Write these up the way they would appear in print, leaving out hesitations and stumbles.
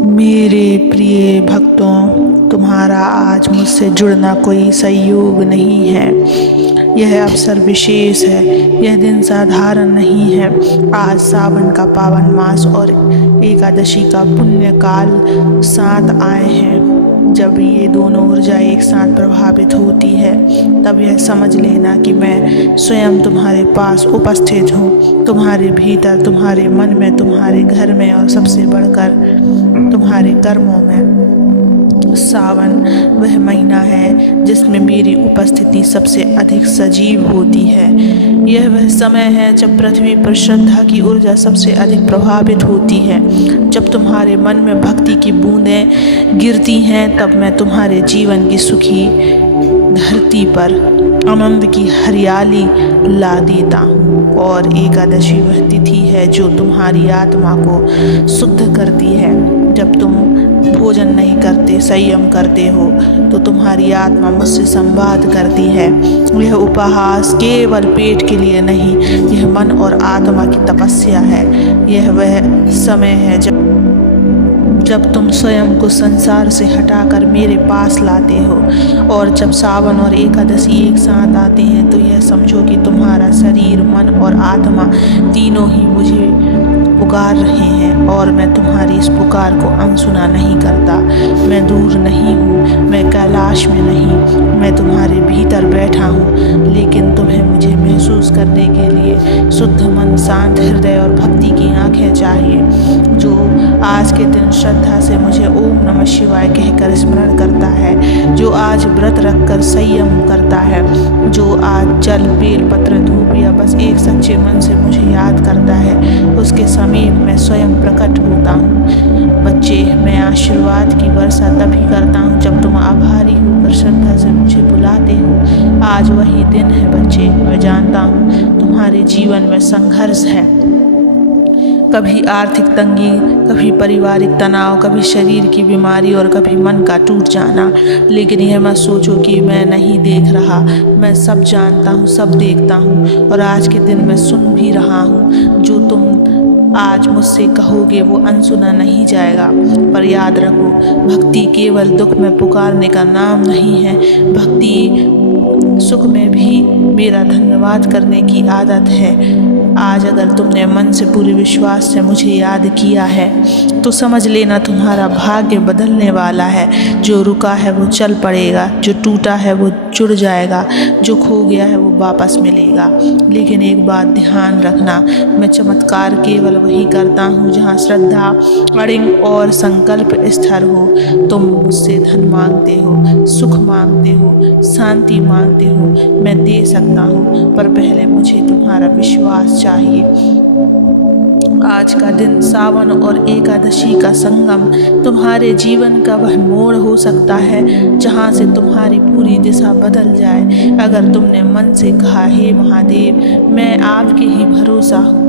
मेरे प्रिय भक्तों, तुम्हारा आज मुझसे जुड़ना कोई संयोग नहीं है। यह अवसर विशेष है। यह दिन साधारण नहीं है। आज सावन का पावन मास और एकादशी का पुण्य काल साथ आए हैं। जब ये दोनों ऊर्जा एक साथ प्रभावित होती है, तब यह समझ लेना कि मैं स्वयं तुम्हारे पास उपस्थित हूँ, तुम्हारे भीतर, तुम्हारे मन में, तुम्हारे घर में और सबसे बढ़कर तुम्हारे कर्मों में। सावन वह महीना है जिसमें मेरी उपस्थिति सबसे अधिक सजीव होती है। यह वह समय है जब पृथ्वी पर श्रद्धा की ऊर्जा सबसे अधिक प्रभावित होती है। जब तुम्हारे मन में भक्ति की बूंदें गिरती हैं, तब मैं तुम्हारे जीवन की सुखी धरती पर आनंद की हरियाली ला देता हूँ। और एकादशी वह तिथि है जो तुम्हारी आत्मा को शुद्ध करती है। जब तुम भोजन नहीं करते, संयम करते हो, तो तुम्हारी आत्मा मुझसे संवाद करती है। यह उपहास केवल पेट के लिए नहीं, यह मन और आत्मा की तपस्या है। यह वह समय है जब तुम स्वयं को संसार से हटाकर मेरे पास लाते हो। और जब सावन और एकादशी एक साथ आते हैं, तो यह समझो कि तुम्हारा शरीर, मन और आत्मा तीनों ही मुझे पुकार रहे हैं। और मैं तुम्हारी इस पुकार को अनसुना नहीं करता। मैं दूर नहीं हूँ, मैं कैलाश में नहीं, मैं तुम्हारे भीतर बैठा हूँ। लेकिन तुम्हें मुझे महसूस करने के लिए शुद्ध मन, शांत हृदय और भक्ति की आंखें चाहिए। जो आज के दिन श्रद्धा से मुझे ओम नमः शिवाय कहकर स्मरण करता है, जो आज व्रत रखकर संयम करता है, जो आज जल, बेल पत्र, धूप या बस एक सच्चे मन से मुझे याद करता है, उसके समीप मैं स्वयं प्रकट होता हूँ। बच्चे, मैं आशीर्वाद की वर्षा तभी करता हूँ जब तुम आभारी होकर श्रद्धा से मुझे बुलाते हो। आज वही दिन है बच्चे। मैं जानता हूँ तुम्हारे जीवन में संघर्ष है, कभी आर्थिक तंगी, कभी पारिवारिक तनाव, कभी शरीर की बीमारी और कभी मन का टूट जाना। लेकिन यह मत सोचो कि मैं नहीं देख रहा। मैं सब जानता हूँ, सब देखता हूँ, और आज के दिन मैं सुन भी रहा हूँ। जो तुम आज मुझसे कहोगे वो अनसुना नहीं जाएगा। पर याद रखो, भक्ति केवल दुख में पुकारने का नाम नहीं है। भक्ति सुख में भी मेरा धन्यवाद करने की आदत है। आज अगर तुमने मन से पूरे विश्वास से मुझे याद किया है, तो समझ लेना तुम्हारा भाग्य बदलने वाला है। जो रुका है वो चल पड़ेगा, जो टूटा है वो जुड़ जाएगा, जो खो गया है वो वापस मिलेगा। लेकिन एक बात ध्यान रखना, मैं चमत्कार केवल वही करता हूँ जहाँ श्रद्धा, अड़िंग और संकल्प स्थिर हो। तुम मुझसे धन मांगते हो, सुख मांगते हो, शांति मांगते हो, मैं दे सकता हूँ, पर पहले मुझे तुम्हारा विश्वास चाहिए। आज का दिन, सावन और एकादशी का संगम, तुम्हारे जीवन का वह मोड़ हो सकता है जहाँ से तुम्हारी पूरी दिशा बदल जाए। अगर तुमने मन से कहा, हे महादेव, मैं आपके ही भरोसा हूँ,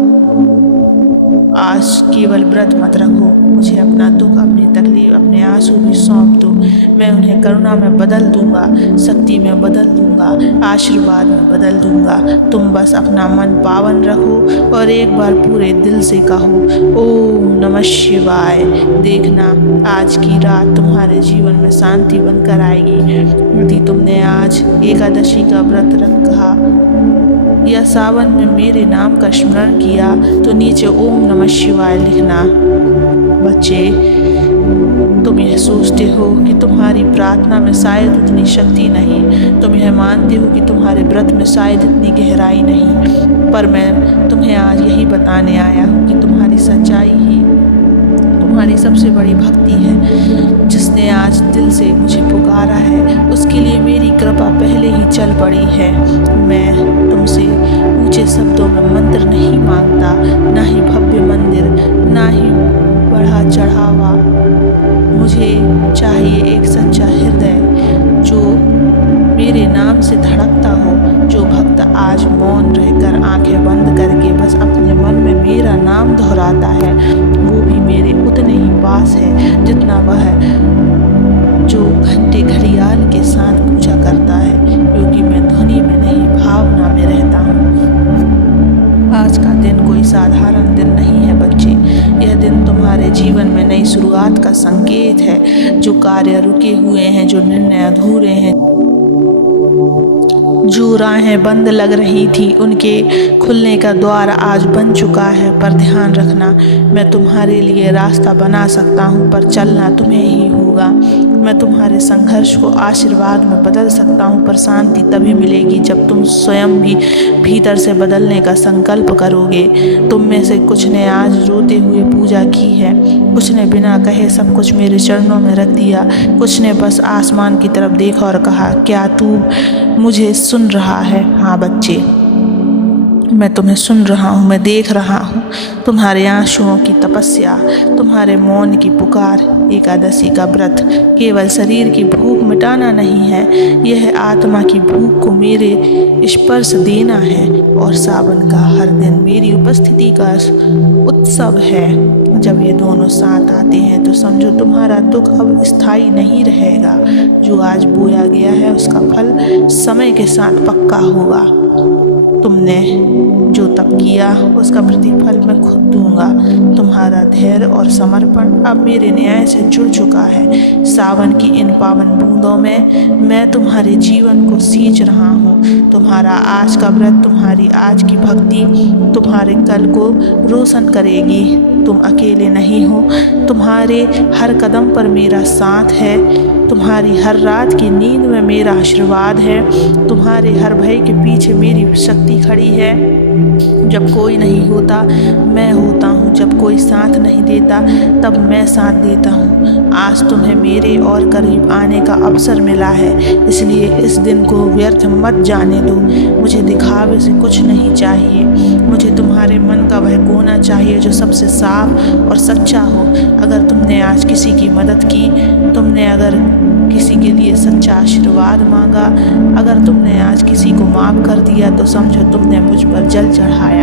आज केवल व्रत मत रखो, मुझे अपना दुख, अपनी तकलीफ, अपने आंसू भी सौंप दो। मैं उन्हें करुणा में बदल दूंगा, शक्ति में बदल दूंगा, आशीर्वाद में बदल दूंगा। तुम बस अपना मन पावन रखो और एक बार पूरे दिल से कहो, ओम नमः शिवाय। देखना, आज की रात तुम्हारे जीवन में शांति बनकर आएगी। यदि तुमने आज एकादशी का व्रत रखा या सावन में मेरे नाम का स्मरण किया, तो नीचे ओम नमः शिवाय लिखना। बच्चे, तुम यह सोचते हो कि तुम्हारी प्रार्थना में शायद उतनी शक्ति नहीं, तुम यह मानते हो कि तुम्हारे व्रत में शायद इतनी गहराई नहीं, पर मैं तुम्हें आज यही बताने आया हूँ कि तुम्हारी सच्चाई ही तुम्हारी सबसे बड़ी भक्ति है। जिसने आज दिल से मुझे पुकारा है, उसके लिए मेरी कृपा पहले ही चल पड़ी है। मैं तुमसे ऊंचे शब्दों में मंत्र नहीं मांगता, ना ही भव्य मंदिर, ना ही बढ़ा चढ़ावा। मुझे चाहिए एक सच्चा हृदय जो मेरे नाम से धड़कता हो। जो भक्त आज मौन रहकर, आंखें बंद करके बस अपने मन में मेरा नाम दोहराता है, वो भी मेरे उतने ही पास है जितना वह जो घंटे घड़ियाल के साथ पूजा करता है, क्योंकि मैं ध्वनि में नहीं, भावना में रहता हूँ। आज का दिन कोई साधारण दिन नहीं है बच्चे। यह दिन तुम्हारे जीवन में नई शुरुआत का संकेत है। जो कार्य रुके हुए हैं, जो निर्णय अधूरे हैं, जो राहें बंद लग रही थी, उनके खुलने का द्वार आज बन चुका है। पर ध्यान रखना, मैं तुम्हारे लिए रास्ता बना सकता हूँ, पर चलना तुम्हें ही होगा। मैं तुम्हारे संघर्ष को आशीर्वाद में बदल सकता हूँ, पर शांति तभी मिलेगी जब तुम स्वयं भी भीतर से बदलने का संकल्प करोगे। तुम में से कुछ ने आज रोते हुए पूजा की है, कुछ ने बिना कहे सब कुछ मेरे चरणों में रख दिया, कुछ ने बस आसमान की तरफ देखा और कहा, क्या तू मुझे सुन रहा है? हाँ बच्चे, मैं तुम्हें सुन रहा हूँ, मैं देख रहा हूँ। तुम्हारे आंसुओं की तपस्या, तुम्हारे मौन की पुकार। एकादशी का व्रत केवल शरीर की भूख मिटाना नहीं है, यह आत्मा की भूख को मेरे स्पर्श देना है। और सावन का हर दिन मेरी उपस्थिति का उत्सव है। जब ये दोनों साथ आते हैं तो समझो तुम्हारा दुख अब स्थायी नहीं रहेगा। जो आज बोया गया है उसका फल समय के साथ पक्का होगा। तुमने जो तप किया उसका प्रतिफल मैं खुद दूंगा। तुम्हारा धैर्य और समर्पण अब मेरे न्याय से जुड़ चुका है। सावन की इन पावन बूंदों में मैं तुम्हारे जीवन को सींच रहा हूँ। तुम्हारा आज का व्रत, तुम्हारी आज की भक्ति तुम्हारे कल को रोशन करेगी। तुम अकेले नहीं हो, तुम्हारे हर कदम पर मेरा साथ है। तुम्हारी हर रात की नींद में मेरा आशीर्वाद है। तुम्हारे हर भय के पीछे मेरी शक्ति खड़ी है। जब कोई नहीं होता मैं होता हूँ, जब कोई साथ नहीं देता तब मैं साथ देता हूँ। आज तुम्हें मेरे और करीब आने का अवसर मिला है, इसलिए इस दिन को व्यर्थ मत जाने दो। मुझे दिखावे से कुछ नहीं चाहिए, मुझे तुम्हारे मन का वह कोना चाहिए जो सबसे साफ और सच्चा हो। अगर तुमने आज किसी की मदद की, तुमने अगर किसी के लिए सच्चा आशीर्वाद मांगा, अगर तुमने आज किसी को माफ़ कर दिया तो समझो तुमने मुझ पर जल चढ़ाया।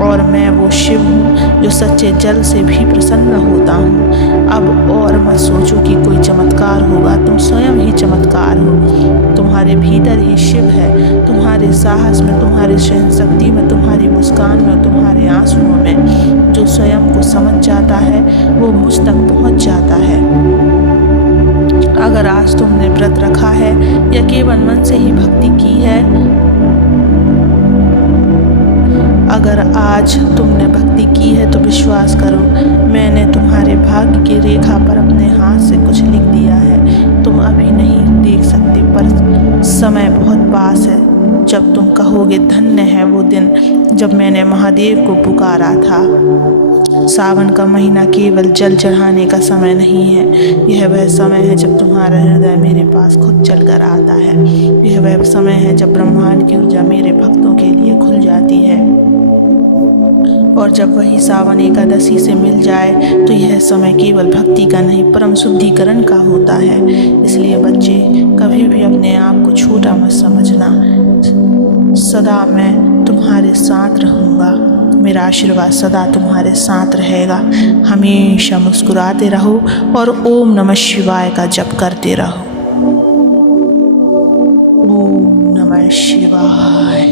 और मैं वो शिव हूँ जो सच्चे जल से भी प्रसन्न होता हूँ। अब और मत सोचो कि कोई चमत्कार होगा, तुम स्वयं ही चमत्कार हो। तुम्हारे भीतर ही शिव है, तुम्हारे साहस में, तुम्हारी सहन शक्ति में, तुम्हारी मुस्कान में, तुम्हारे आंसुओं में। जो स्वयं को समझ जाता है वो मुझ तक पहुँच जाता है। अगर आज तुमने व्रत रखा है या केवल मन से ही भक्ति की है, अगर आज तुमने भक्ति की है तो विश्वास करो, मैंने तुम्हारे भाग्य की रेखा पर अपने हाथ से कुछ लिख दिया है। तुम अभी नहीं देख सकते, पर समय बहुत पास है जब तुम कहोगे धन्य है वो दिन जब मैंने महादेव को पुकारा था। सावन का महीना केवल जल चढ़ाने का समय नहीं है, यह वह समय है जब तुम्हारा हृदय मेरे पास खुद चलकर आता है। यह वह समय है जब ब्रह्मांड की ऊर्जा मेरे भक्तों के लिए खुल जाती है। और जब वही सावन एकादशी से मिल जाए तो यह समय केवल भक्ति का नहीं, परम शुद्धिकरण का होता है। इसलिए बच्चे, कभी भी अपने आप को छोटा मत समझना। सदा मैं तुम्हारे साथ रहूँगा, मेरा आशीर्वाद सदा तुम्हारे साथ रहेगा। हमेशा मुस्कुराते रहो और ओम नमः शिवाय का जप करते रहो। ओम नमः शिवाय।